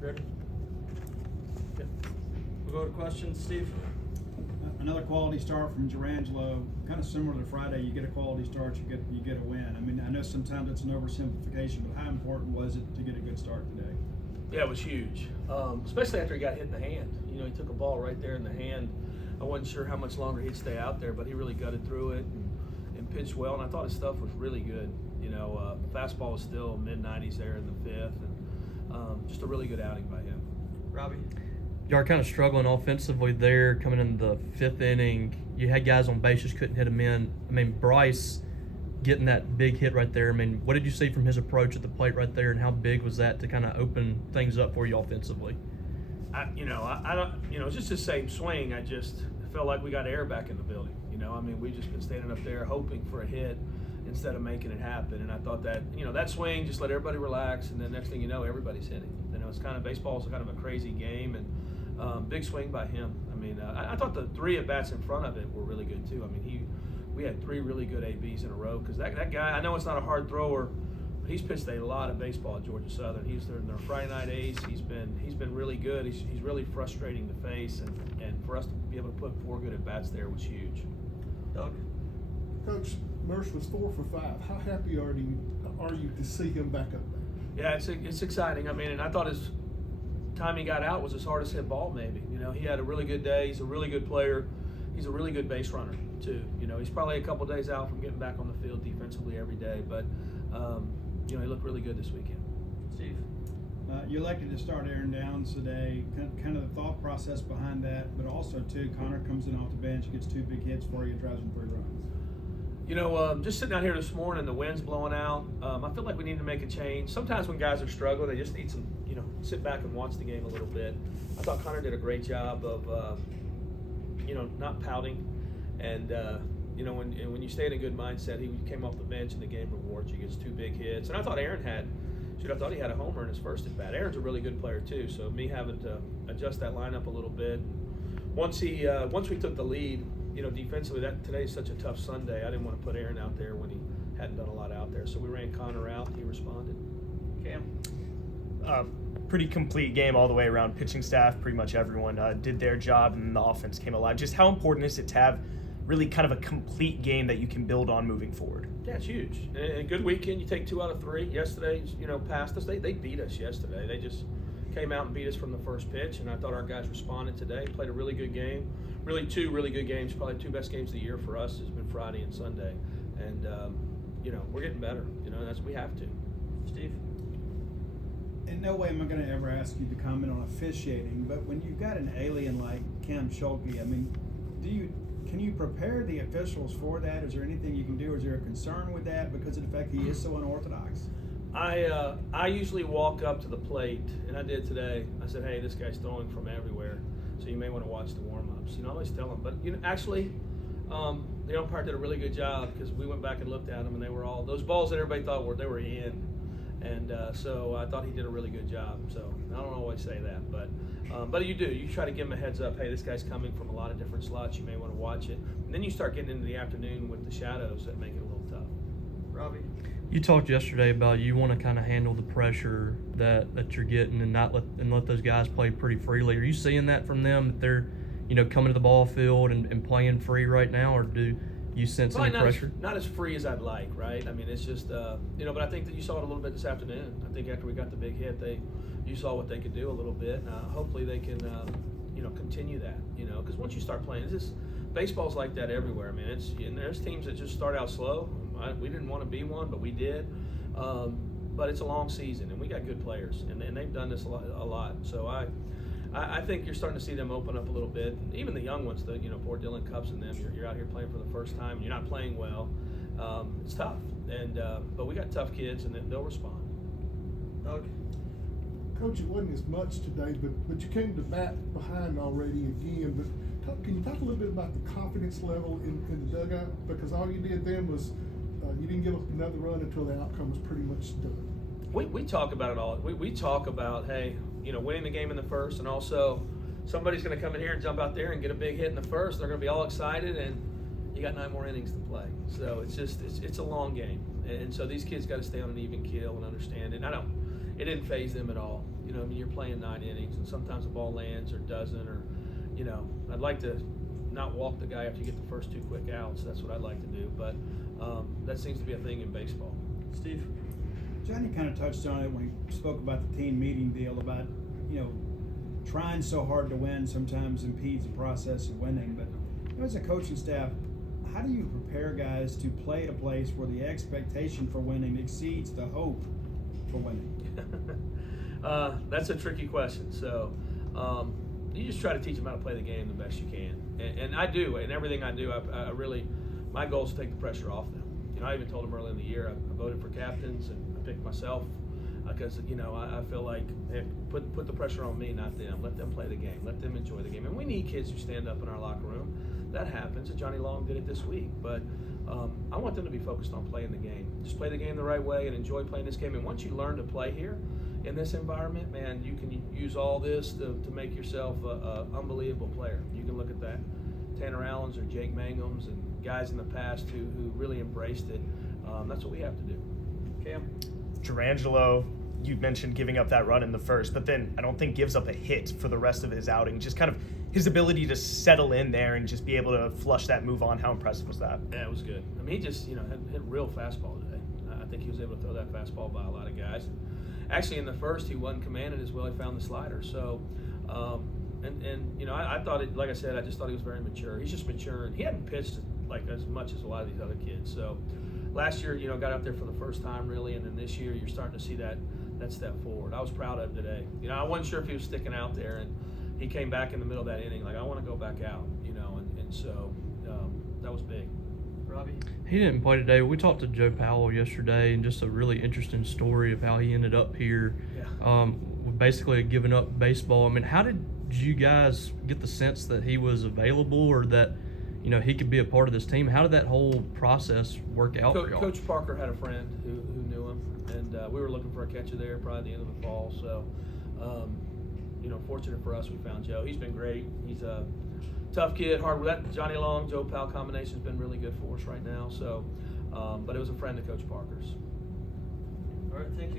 Ready? Okay. We'll go to questions, Steve. Another quality start from Gerangelo, kind of similar to Friday. You get a quality start, you get a win. I mean, I know sometimes it's an oversimplification, but how important was it to get a good start today? Yeah, it was huge, especially after he got hit in the hand. You know, he took a ball right there in the hand. I wasn't sure how much longer he'd stay out there, but he really gutted through it and pitched well, and I thought his stuff was really good. You know, fastball was still mid-90s there in the fifth, and just a really good outing by him. Robbie? You are kind of struggling offensively there coming in the fifth inning. You had guys on base, just couldn't hit them in. I mean, Bryce getting that big hit right there. I mean, what did you see from his approach at the plate right there, and how big was that to kind of open things up for you offensively? I don't, just the same swing. I just felt like we got air back in the building. You know, I mean, we've just been standing up there hoping for a hit instead of making it happen. And I thought that, that swing just let everybody relax, and then next thing you know, everybody's hitting. You know, it's kind of, baseball is kind of a crazy game, and big swing by him. I mean, I thought the three at-bats in front of it were really good too. I mean, we had three really good ABs in a row, because that guy, I know it's not a hard thrower, but he's pitched a lot of baseball at Georgia Southern. He's their Friday night ace. He's been really good. He's really frustrating to face, and for us to be able to put four good at-bats there was huge. Doug? Coach, Merce was 4 for 5. How happy are you to see him back up there? Yeah, it's exciting. I mean, and I thought his time he got out was his hardest hit ball maybe. You know, he had a really good day. He's a really good player. He's a really good base runner too. You know, he's probably a couple days out from getting back on the field defensively every day, but he looked really good this weekend. Steve? You elected to start Aaron Downs today. Kind of the thought process behind that, but also too, Connor comes in off the bench, gets 2 big hits for you, drives in 3 runs. You know, just sitting out here this morning, the wind's blowing out. I feel like we need to make a change. Sometimes when guys are struggling, they just need some, sit back and watch the game a little bit. I thought Connor did a great job of, not pouting. And, when you stay in a good mindset, he came off the bench and the game rewards you. He gets 2 big hits. And I thought Aaron I thought he had a homer in his first at bat. Aaron's a really good player too, so me having to adjust that lineup a little bit. Once we took the lead, defensively, today is such a tough Sunday. I didn't want to put Aaron out there when he hadn't done a lot out there. So we ran Connor out. He responded. Cam? Pretty complete game all the way around. Pitching staff, pretty much everyone did their job, and the offense came alive. Just how important is it to have really kind of a complete game that you can build on moving forward? Yeah, it's huge. And a good weekend, you take 2 out of 3. Yesterday, past us. They beat us yesterday. They just came out and beat us from the first pitch, and I thought our guys responded today, played a really good game. Really 2 really good games, probably 2 best games of the year for us has been Friday and Sunday. And, we're getting better. We have to. Steve? In no way am I going to ever ask you to comment on officiating, but when you've got an alien like Cam Schulte, I mean, can you prepare the officials for that? Is there anything you can do? Is there a concern with that because of the fact he is so unorthodox? I usually walk up to the plate, and I did today. I said, hey, this guy's throwing from everywhere, so you may want to watch the warm-ups. I always tell them. But, actually, the umpire did a really good job because we went back and looked at them, and they were all – those balls that everybody thought they were in. And so I thought he did a really good job. So I don't always say that, but you do. You try to give him a heads up. Hey, this guy's coming from a lot of different slots. You may want to watch it. And then you start getting into the afternoon with the shadows that make it a little tough. Robbie? You talked yesterday about you want to kind of handle the pressure that you're getting and let those guys play pretty freely. Are you seeing that from them, that they're coming to the ball field and playing free right now, or do you sense any pressure? Not as free as I'd like, right? I mean, it's just, but I think that you saw it a little bit this afternoon. I think after we got the big hit, you saw what they could do a little bit. Hopefully they can, continue that, because once you start playing, baseball's like that everywhere. I mean, and there's teams that just start out slow. We didn't want to be one, but we did. But it's a long season, and we got good players, and they've done this a lot. So I think you're starting to see them open up a little bit. Even the young ones, poor Dylan Cups and them, you're out here playing for the first time, and you're not playing well. It's tough, but we got tough kids, and they'll respond. Doug? Coach, it wasn't as much today, but you came to bat behind already again. But can you talk a little bit about the confidence level in the dugout? Because all you did then was you didn't give up another run until the outcome was pretty much done. We talk about it all. We talk about, hey, winning the game in the first, and also somebody's going to come in here and jump out there and get a big hit in the first. They're going to be all excited, and you got 9 more innings to play. So it's a long game, and so these kids got to stay on an even keel and understand it. I know it didn't faze them at all. You know, I mean, you're playing 9 innings, and sometimes the ball lands or doesn't, or, you know, I'd like to not walk the guy after you get the first 2 quick outs. That's what I'd like to do, but that seems to be a thing in baseball. Steve? Johnny kind of touched on it when he spoke about the team meeting deal about, you know, trying so hard to win sometimes impedes the process of winning. But you know, as a coaching staff, how do you prepare guys to play at a place where the expectation for winning exceeds the hope for winning? That's a tricky question. So you just try to teach them how to play the game the best you can. And I do. And everything I do, I really, my goal is to take the pressure off them. You know, I even told them early in the year, I voted for captains and I picked myself because, you know, I feel like hey, put the pressure on me, not them. Let them play the game. Let them enjoy the game. And we need kids who stand up in our locker room. That happens. And Johnny Long did it this week. But I want them to be focused on playing the game. Just play the game the right way and enjoy playing this game. And once you learn to play here in this environment, man, you can use all this to make yourself an unbelievable player. You can look at that. Tanner Allens or Jake Mangums and guys in the past who really embraced it. That's what we have to do. Cam? Durangelo, you mentioned giving up that run in the first, but then I don't think gives up a hit for the rest of his outing. Just kind of his ability to settle in there and just be able to flush that move on. How impressive was that? Yeah, it was good. I mean, he just, you know, hit real fastball today. I think he was able to throw that fastball by a lot of guys. Actually, in the first, he wasn't commanded as well. He found the slider. So, and you know, I thought it, like I said, I just thought he was very mature. He's just mature, and he hadn't pitched like as much as a lot of these other kids. So, last year, you know, got out there for the first time really, and then this year, you're starting to see that step forward. I was proud of him today. You know, I wasn't sure if he was sticking out there, and he came back in the middle of that inning like, I want to go back out, you know, and so that was big. Robbie? He didn't play today. We talked to Joe Powell yesterday, and just a really interesting story of how he ended up here. Yeah. Basically giving up baseball. I mean, how did you guys get the sense that he was available or that, you know, he could be a part of this team? How did that whole process work out for y'all? Coach Parker had a friend who knew him, and we were looking for a catcher there probably at the end of the fall. So, you know, fortunate for us, we found Joe. He's been great. He's a tough kid, hard. That Johnny Long, Joe Powell combination has been really good for us right now. So, but it was a friend of Coach Parker's. All right, thank you.